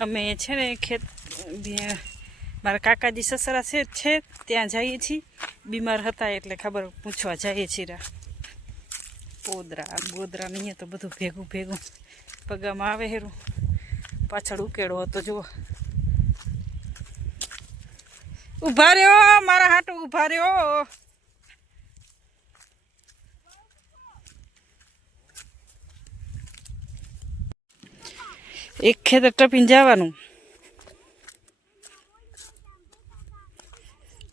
અમે છે ને ખેત મારા કાકાજી સસરા છે છે, ત્યાં જઈએ છીએ. બીમાર હતા એટલે ખબર પૂછવા જઈએ છીએ પોદરા બોદરા નહીં તો બધું ભેગું ભેગું પગામાં આવે હેરું. પાછળ ઉકેળો હતો, જુઓ. ઊભા રહ્યો, મારા હાટો ઊભા રહ્યો. એક ખેતર ટપીને જવાનું.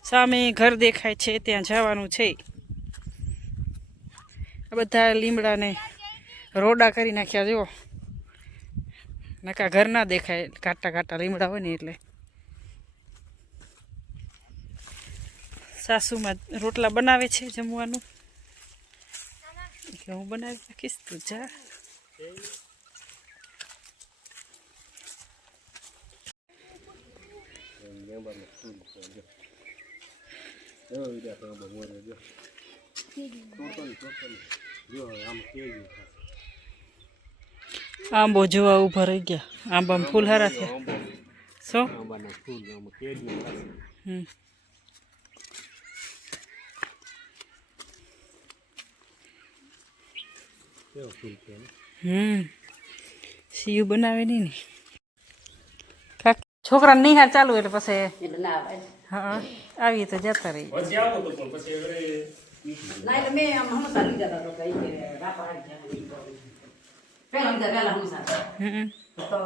સામે ઘર દેખાય છે, ત્યાં જવાનું છે. આ બધા લીમડાને રોડા કરી નાખ્યા જુઓ નકા ઘર ના દેખાય કાટા કાટા લીમડા હોય ને એટલે. સાસુમાં રોટલા બનાવે છે જમવાનું. એટલે હું બનાવી નાખીશ? તું જા. આંબો જોવા ઊભા રહી ગયા આંબામાં ફૂલ હારા શું આંબાના ફૂલ. હમ છે? હમ સીયું બનાવે નહીં ને તો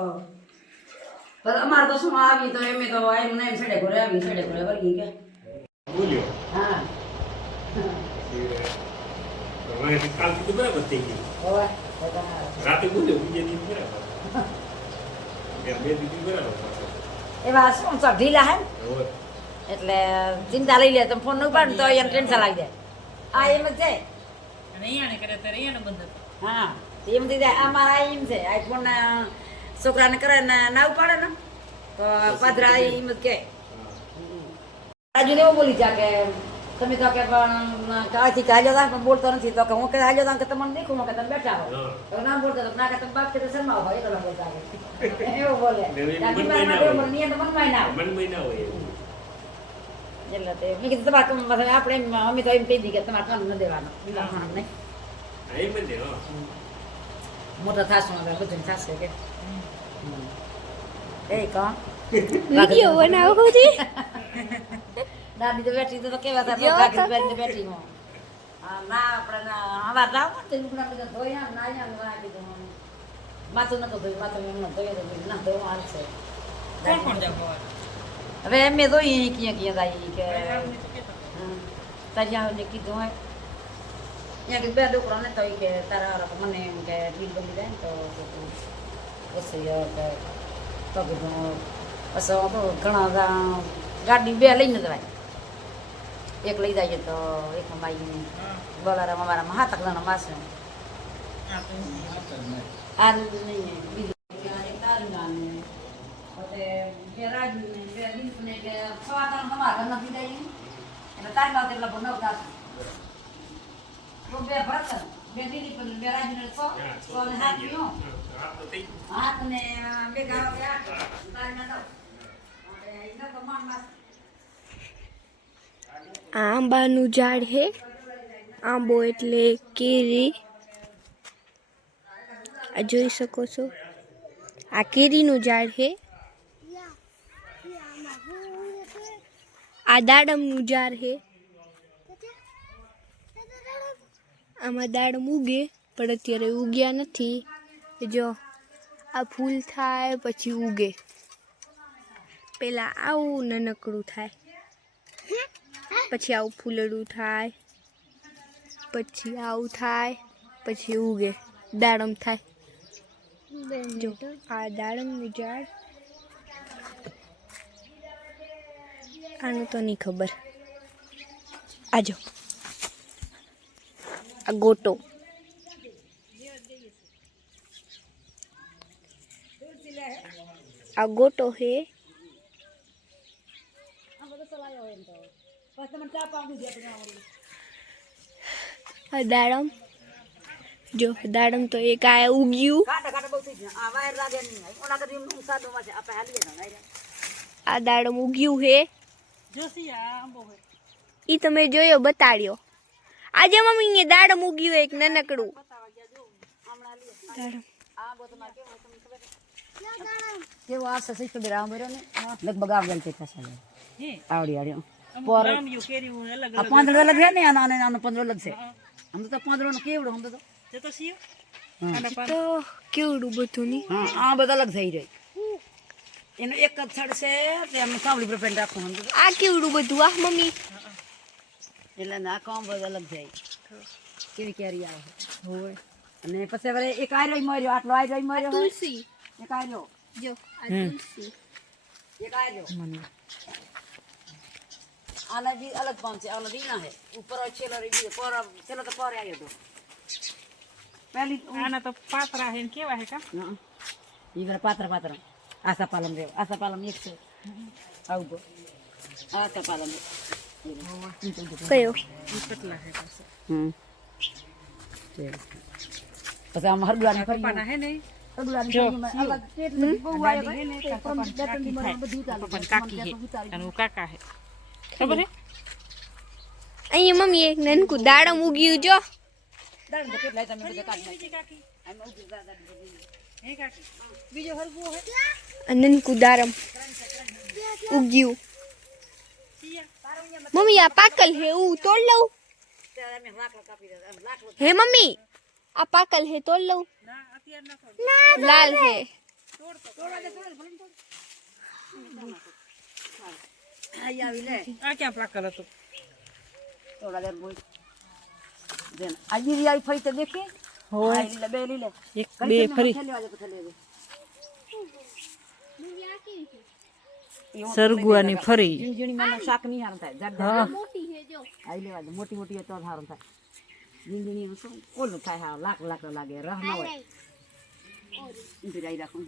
પણ અમારે તો શું આવી તો એમ તો એમ ને એમ ઘરે આવી સડે ઘરે વળગી કે હા. રાતે બોલ્યો બીજે દિવસ બરાબર. બે દીધી બરાબર. પાછો એવા શું ઢીલા હે? ને? એટલે ચિંતા લઈ લે તમે ફોન ન ઉપાડ તો એને ટેન્શન લાગી જાય. આ એમ જ છે. રૈયાને કરે તો રૈયાને બંધ હા એમ થઈ જાય આ મારા એમ છે. આ ફોન છોકરાને કરે ને ના ઉપાડે ને તો પાદરા એમ જ કે. રાજુ ને એવું બોલી જા કે તમે તો કે પણ કાળથી ચાલ્યો હતા પણ બોલતો નથી. તો કે હું કે ચાલ્યો હતા કે તમને દેખું હું કે તમે બેઠા હો. તો ના બોલતો તો ના કે તમે બાપ કે તો શરમા હોય તો બોલતા હોય. એવું બોલે. એટલે તો મેં કીધું તમારે આપણે અમે તો એમ કહી દીધી કે તમારે કામ ન દેવાનું. નહીં. મોટા થાશું હવે બધું થશે કે. એ કા? વીડિયો બનાવો છે દાદી તો બેઠી તો કેવા હતા બેઠી બેઠી હું. હા, ના આપણે ના હવાર લાવ તો લુગડા બધા ધોયા નાયા ને વાગી દો માથું નતો ધોયું માથું એમને ધોયું ધોયું. ના ધોવા છે. કોણ કોણ જાવ હવે એમ મેં ધોઈ ક્યાં ક્યાં જાય કે. તારી ને કીધું હોય. ત્યાં કે બે દુકડા ને તો કે તારા મને એમ કે ડીલ બની જાય ને તો પછી કે તો કીધું પછી ઘણા બધા ગાડી બે લઈને જવાય એક લઈ જાય તો એક માઈ બોલારા અમારા મહાતક જણા માસ. આ નહીં. બીજું ને ને ને ને હાથ ગયું. ગયું. ને બે ગાળો ના એને તો માન માસ. આંબાનું ઝાડ હે. આંબો એટલે કેરી. આ જોઈ શકો છો. આ કેરીનું ઝાડ હે. આ દાડમનું ઝાડ હે. આમાં દાડમ ઉગે, પણ અત્યારે ઉગ્યા નથી. જો, આ ફૂલ થાય, પછી ઉગે. પહેલાં આવું નાનકડું થાય. પછી આવું ફૂલડું થાય, પછી આવું થાય, પછી ઉગે દાડમ થાય. જો, આ દાડમનું ઝાડ. આનું તો નહીં ખબર. આજો આ ગોટો. આ ગોટો હે. આ દાડમ જો દાડમ તો એક આ ઉગ્યું કાંટા કાંટા બહુ થઈ ગયા આ વાયર લાગે નહીં ઓલા કદી હું સાદો માં છે આપણે હાલીએ ને વાયર આ દાડમ ઉગ્યું હે જોશી આ આંબો હોય ઈ તમે જોયો બતાડ્યો. આજે મમ્મી અહીંયા દાડમ ઉગ્યું એક નાનકડું. દાડમ. કેવો આવશે શીખ બે રામ બરો ને? લગભગ આવડે તે પોર આ પાંદડો અલગ છે ને? આનો પાંદડો અલગ છે. આમ તો પાંદડો નો કેવડો આમ તો તો કેવડું બધું ની? હા આ બધા અલગ થઈ જાય. એનો એક જ છડ છે તે અમે સાવલી પર પેન રાખવું સમજો આ કેવડું બધું? આ મમ્મી. એટલે ના કામ બધા અલગ જાય. કેવી કેરી આવે? હોય અને પછી હવે એક આયરો મર્યો આટલો આયરો મર્યો. તુલસી. એક આયરો. જો આ તુલસી. એક આયરો. આના બી અલગ પામ છે આનો દીના હે ઉપર છેલ્લો ગયો પર છેલ્લો તો પર આવ્યો તો. પહેલી આના તો પાતરા હે કેવા હે કા? હા. ઈ બધા પાતરા પાતરા. આસા પાલમ રે આસા પાલમ એક છે. આવું તો આસા પાલમ કયો? કેટલા હે પાસે હમ. પછી આમ હરગુલાની ફરી પાના હે ને હરગુલાની જો, ફરીમાં અલગ કેટલી બહુ આવે દાદી હે ને તે કાકા હે અને કાકા હે ખબર હે? અહીંયા મમ્મી એક નાનકું દાડમ ઉગ્યું જો. દાડમ તો કેટલા તમે બધા કાઢી નાખી. કાકી આમ ઉતરી જા, હે કાકી? બીજો હરગો હે આ દાડમ ઉગ્યું. મમ્મી આ પાકલ હે હું તોડ લઉં. હે મમ્મી આ પાકલ હે તોડ લઉં. ના અત્યારે ના થોડું લાલ હે. તોડ આવી લે એક બે ફરી સરગુઆની ફરી શાક નહીં હારું થાય મોટી મોટી તો હારું થાય ઝીણી ઝીણી શું ઓલું થાય હા લાક લાક લાગે રહ ન હોય રાખું